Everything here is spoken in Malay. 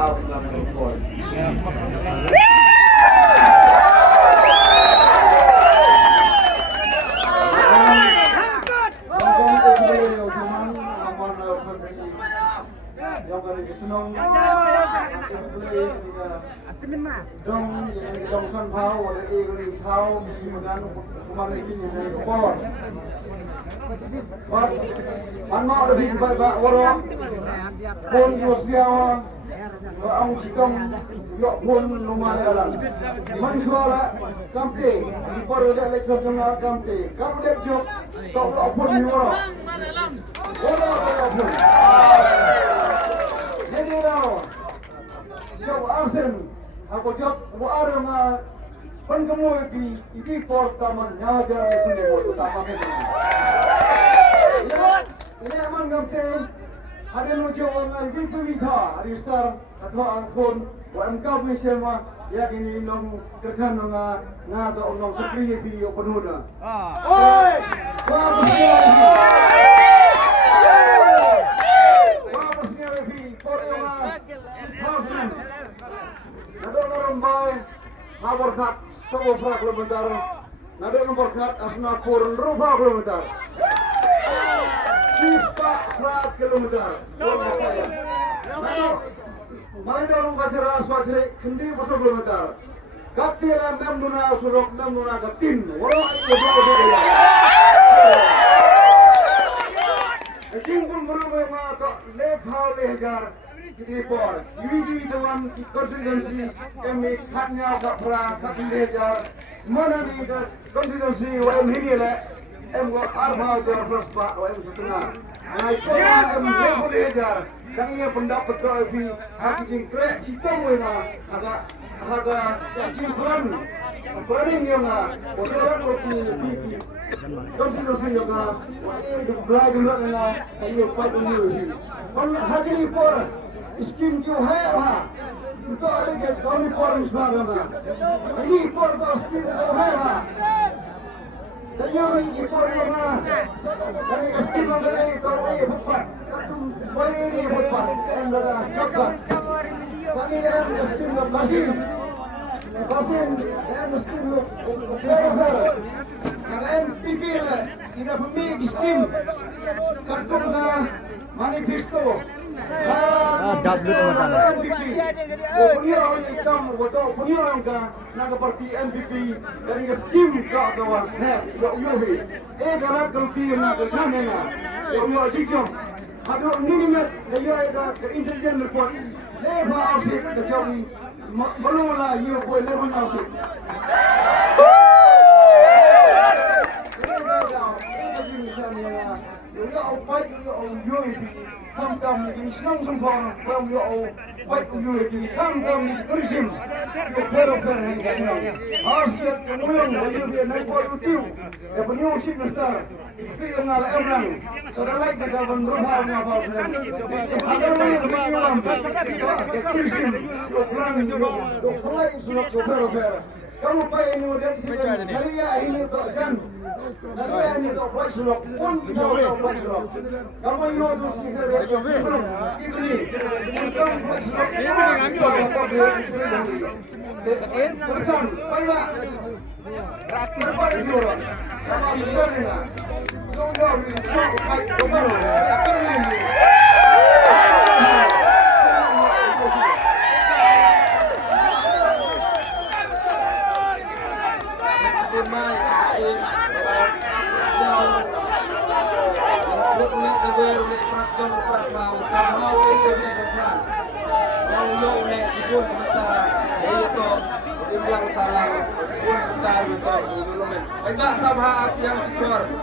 somehow become an import. Dong san phao oder irgendwie phao bis man dann man in den Sport. Was man mau lebih baik orang pun sosial orang cikam yok pun rumah dalam manusia kampe di perlu ada lektor dengar kampe kamu dia job kau pun di orang pun jadi raw job arsen aku job orang pengemudi di itu pertama nyajar itu ni bodoh utama kan. Ini aman gamte ada nuju orang itu kita hari star atau angkon UMK bersama ya ini nom kesan nonga ngado nom sekri di penuna. Oi, bagus ni lebih korea hafin. Ada orang baik nomor kat semua kilometer. Ada nomor kat asna purun rupa kilometer. Sista kilometer. Mana orang kasih rasa ciri kendi pasal kilometer. Katira memuna surok memuna katin. Orang itu berbeda. Jing pun berubah mata lepal lejar. Kita por. Ini tuan konsistensi kami katnya kapra katin lejar. Mana ni konsistensi yang ini le. Gua arba jar plus pak setengah. Naik por lejar. Kami pendapat kau fi hak jingkrek cita muina agak simpulan peran yang orang kopi konsistensi yang belajar juga ayo pada ni. Kalau hak ini por skim क्यों है वहाँ तो अरे कैसे कौन पर मुस्मार बना ini por तो skim क्यों है वहाँ तो ये por वहाँ dari skim ada itu ये बुkan तुम कोई नहीं बुkan yang ada cakap kami yang skim basin yang skim driver yang NPP lah tidak pemilik skim kartun manifesto W teman-teman. Punya orang hitam, betul. Punya orang naga parti NPP dari skim kawan. Yohi. Kalau kalti naga sana na. Yo cikcom. Aduh ini ni ke intelijen report. Leba asik kecuali belum lah. Yo boleh leba asik. Yo apa yo kam ni senang sempurna kam yo baik yo di kam ni turism yo pero ni senang asyik kemudian yo dia naik politik ya penuh sih nestar itu yang ala orang saudara lagi kawan rumah apa ada yang turism yo plan yo play sudah pero kamu apa ini model sini dari ini tu kan dari ini tu play sudah pun kita play sudah kamu yo tu sini belum itu ni kamu play sudah teruskan baiklah terakhir pada juara sama misalnya coba baik kembali salah, kita untuk ini, enggak sama yang cikor.